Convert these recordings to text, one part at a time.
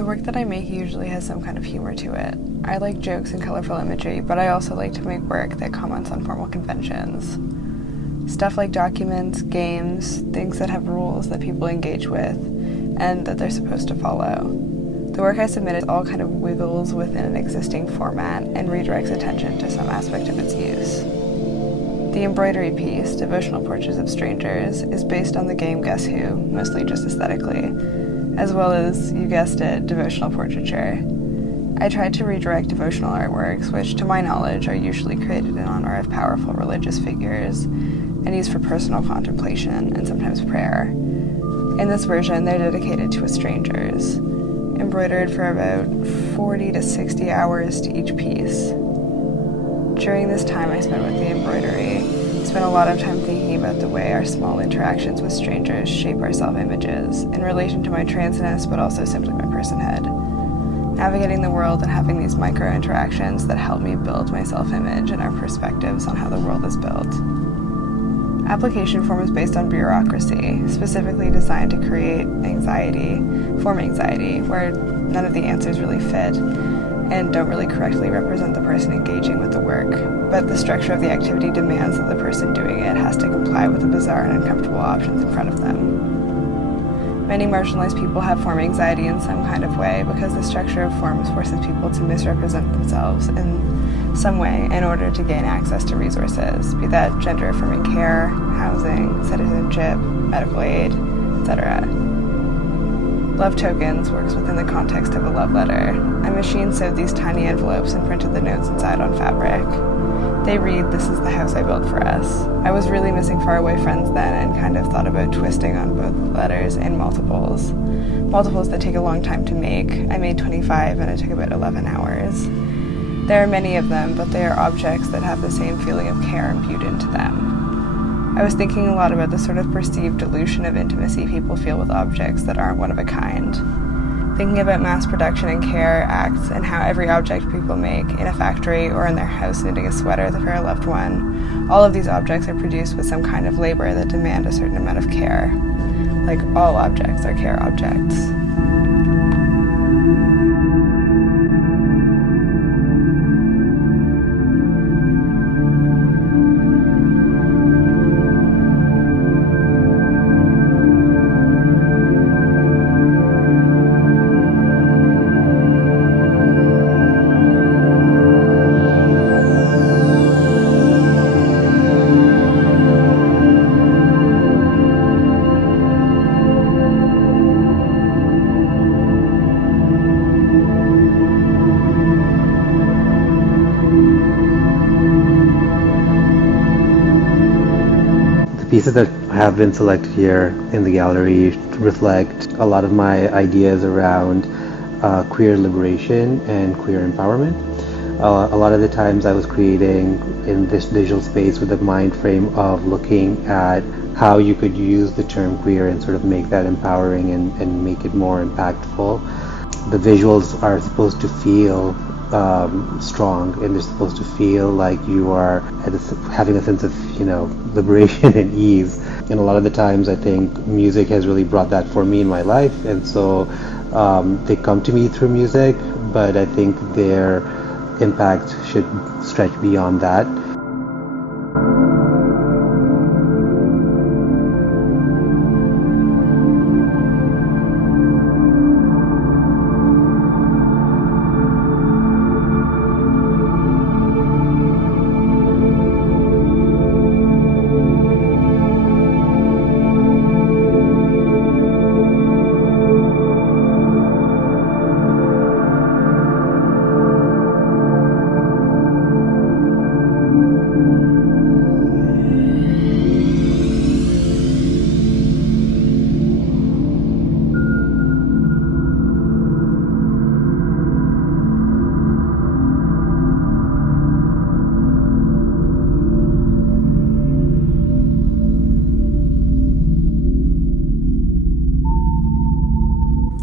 The work that I make usually has some kind of humor to it. I like jokes and colorful imagery, but I also like to make work that comments on formal conventions. Stuff like documents, games, things that have rules that people engage with, and that they're supposed to follow. The work I submit all kind of wiggles within an existing format and redirects attention to some aspect of its use. The embroidery piece, Devotional Portraits of Strangers, is based on the game Guess Who, mostly just aesthetically, as well as, you guessed it, devotional portraiture. I tried to redirect devotional artworks, which, to my knowledge, are usually created in honor of powerful religious figures and used for personal contemplation and sometimes prayer. In this version, they're dedicated to strangers, embroidered for about 40 to 60 hours to each piece. During this time I spent with the embroidery, I spent a lot of time thinking about the way our small interactions with strangers shape our self-images in relation to my transness, but also simply my personhood. Navigating the world and having these micro-interactions that help me build my self-image and our perspectives on how the world is built. Application form is based on bureaucracy, specifically designed to create form anxiety, where none of the answers really fit and don't really correctly represent the person engaging with the work, but the structure of the activity demands that the person doing it has to comply with the bizarre and uncomfortable options in front of them. Many marginalized people have form anxiety in some kind of way because the structure of forms forces people to misrepresent themselves in some way in order to gain access to resources, be that gender-affirming care, housing, citizenship, medical aid, etc. Love Tokens works within the context of a love letter. I machine sewed these tiny envelopes and printed the notes inside on fabric. They read, "This is the house I built for us." I was really missing faraway friends then and kind of thought about twisting on both letters in multiples. Multiples that take a long time to make. I made 25 and it took about 11 hours. There are many of them, but they are objects that have the same feeling of care imbued into them. I was thinking a lot about the sort of perceived dilution of intimacy people feel with objects that aren't one of a kind. Thinking about mass production and care acts and how every object people make in a factory or in their house knitting a sweater for a loved one, all of these objects are produced with some kind of labor that demand a certain amount of care. Like all objects are care objects. Pieces that have been selected here in the gallery reflect a lot of my ideas around queer liberation and queer empowerment. A lot of the times I was creating in this visual space with a mind frame of looking at how you could use the term queer and sort of make that empowering and make it more impactful. The visuals are supposed to feel strong, and they're supposed to feel like you are having a sense of, liberation and ease. And a lot of the times I think music has really brought that for me in my life, and so they come to me through music, but I think their impact should stretch beyond that.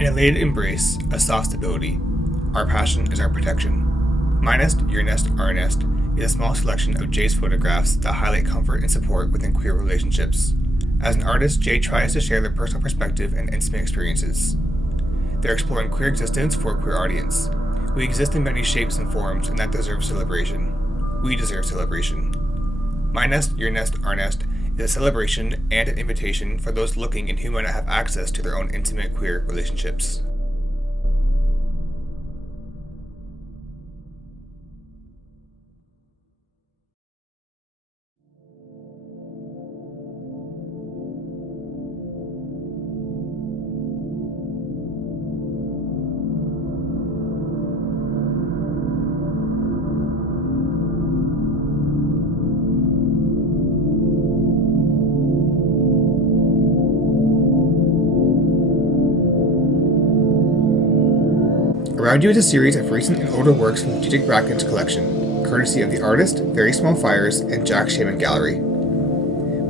In a lated embrace, a soft stability, our passion is our protection. My Nest, Your Nest, Our Nest is a small selection of Jay's photographs that highlight comfort and support within queer relationships. As an artist, Jay tries to share their personal perspective and intimate experiences. They're exploring queer existence for a queer audience. We exist in many shapes and forms, and that deserves celebration. We deserve celebration. My Nest, Your Nest, Our Nest is a celebration and an invitation for those looking and who might not have access to their own intimate queer relationships. Around You is a series of recent and older works from Diedrick Bracken's collection, courtesy of The Artist, Very Small Fires, and Jack Shaman Gallery.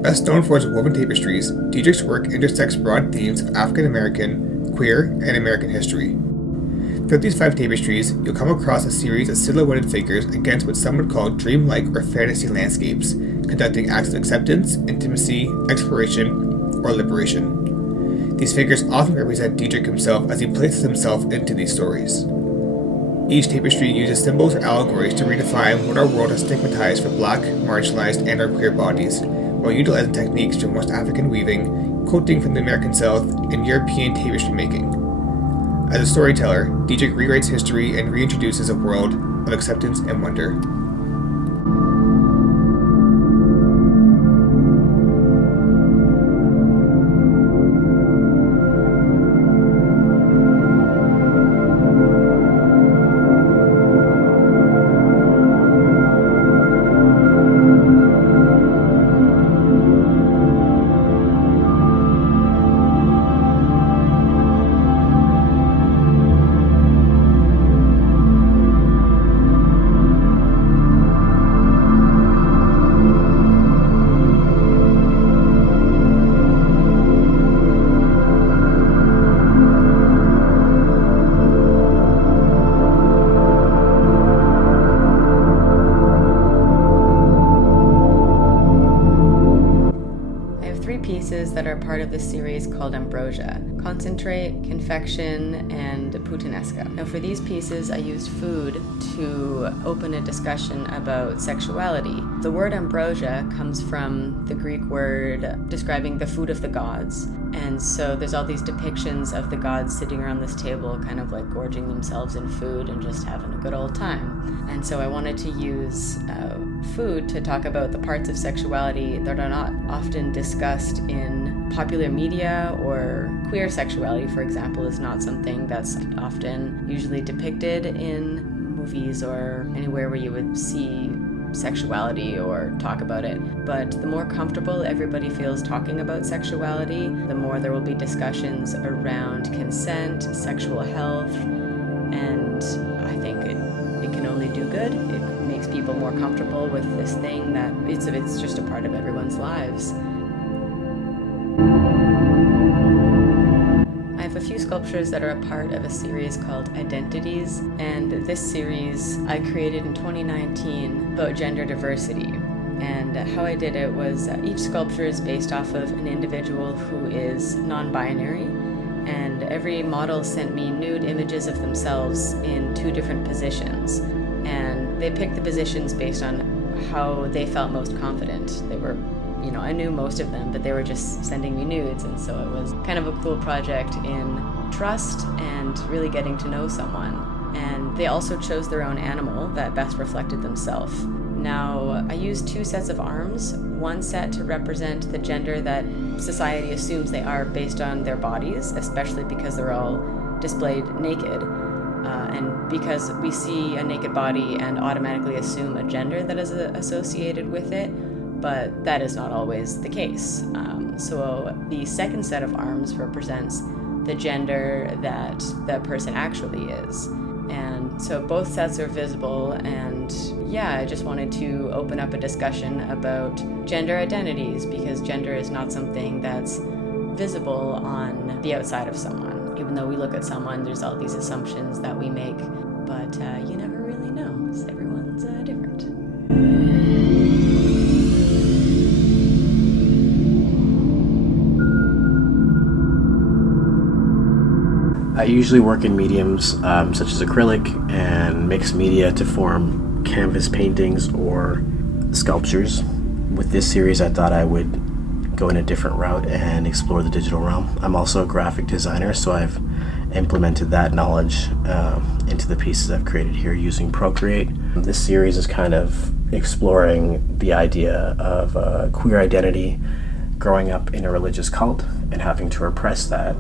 Best known for his woven tapestries, Diedrick's work intersects broad themes of African American, queer, and American history. Throughout these 5 tapestries, you'll come across a series of silhouetted figures against what some would call dreamlike or fantasy landscapes, conducting acts of acceptance, intimacy, exploration, or liberation. These figures often represent Diedrick himself as he places himself into these stories. Each tapestry uses symbols or allegories to redefine what our world has stigmatized for Black, marginalized, and our queer bodies, while utilizing techniques from West African weaving, quilting from the American South, and European tapestry making. As a storyteller, Diedrick rewrites history and reintroduces a world of acceptance and wonder. That are part of this series called Ambrosia: Concentrate, Confection, and Puttanesca. Now for these pieces I used food to open a discussion about sexuality. The word ambrosia comes from the Greek word describing the food of the gods, and so there's all these depictions of the gods sitting around this table kind of like gorging themselves in food and just having a good old time. And so I wanted to use food to talk about the parts of sexuality that are not often discussed in popular media, or queer sexuality, for example, is not something that's often usually depicted in movies or anywhere where you would see sexuality or talk about it. But the more comfortable everybody feels talking about sexuality, the more there will be discussions around consent, sexual health, and I think it can only do good. It makes people more comfortable with this thing that it's just a part of everyone's lives. I have a few sculptures that are a part of a series called Identities, and this series I created in 2019 about gender diversity. And how I did it was each sculpture is based off of an individual who is non-binary, and every model sent me nude images of themselves in 2 different positions, and they picked the positions based on how they felt most confident. They were, I knew most of them, but they were just sending me nudes, and so it was kind of a cool project in trust and really getting to know someone. And they also chose their own animal that best reflected themselves. Now, I used 2 sets of arms, one set to represent the gender that society assumes they are based on their bodies, especially because they're all displayed naked. And because we see a naked body and automatically assume a gender that is associated with it, but that is not always the case. So the second set of arms represents the gender that the person actually is. And so both sets are visible, and I just wanted to open up a discussion about gender identities, because gender is not something that's visible on the outside of someone. Even though we look at someone, there's all these assumptions that we make, but you never really know, because everyone's different. I usually work in mediums such as acrylic and mixed media to form canvas paintings or sculptures. With this series, I thought I would go in a different route and explore the digital realm. I'm also a graphic designer, so I've implemented that knowledge into the pieces I've created here using Procreate. This series is kind of exploring the idea of queer identity, growing up in a religious cult and having to repress that,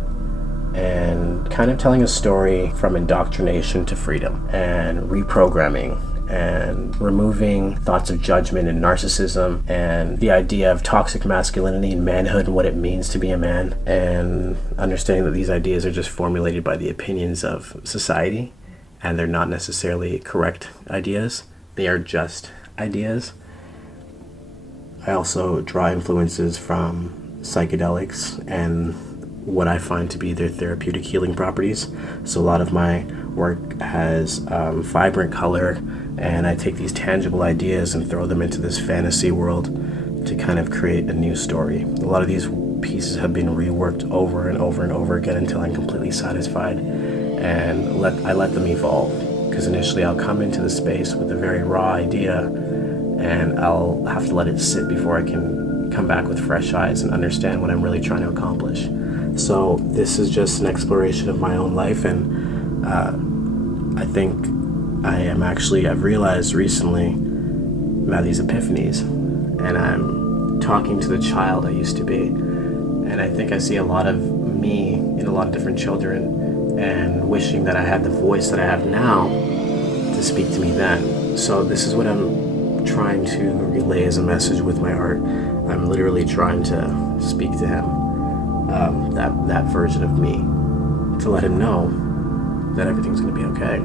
and kind of telling a story from indoctrination to freedom and reprogramming and removing thoughts of judgment and narcissism and the idea of toxic masculinity and manhood and what it means to be a man, and understanding that these ideas are just formulated by the opinions of society and they're not necessarily correct ideas. They are just ideas. I also draw influences from psychedelics and what I find to be their therapeutic healing properties. So a lot of my work has vibrant color, and I take these tangible ideas and throw them into this fantasy world to kind of create a new story. A lot of these pieces have been reworked over and over and over again until I'm completely satisfied, and I let them evolve. Because initially I'll come into the space with a very raw idea, and I'll have to let it sit before I can come back with fresh eyes and understand what I'm really trying to accomplish. So this is just an exploration of my own life, and I think I've realized recently about these epiphanies, and I'm talking to the child I used to be, and I think I see a lot of me in a lot of different children, and wishing that I had the voice that I have now to speak to me then. So this is what I'm trying to relay as a message with my art. I'm literally trying to speak to him, that version of me, to let him know that everything's going to be okay.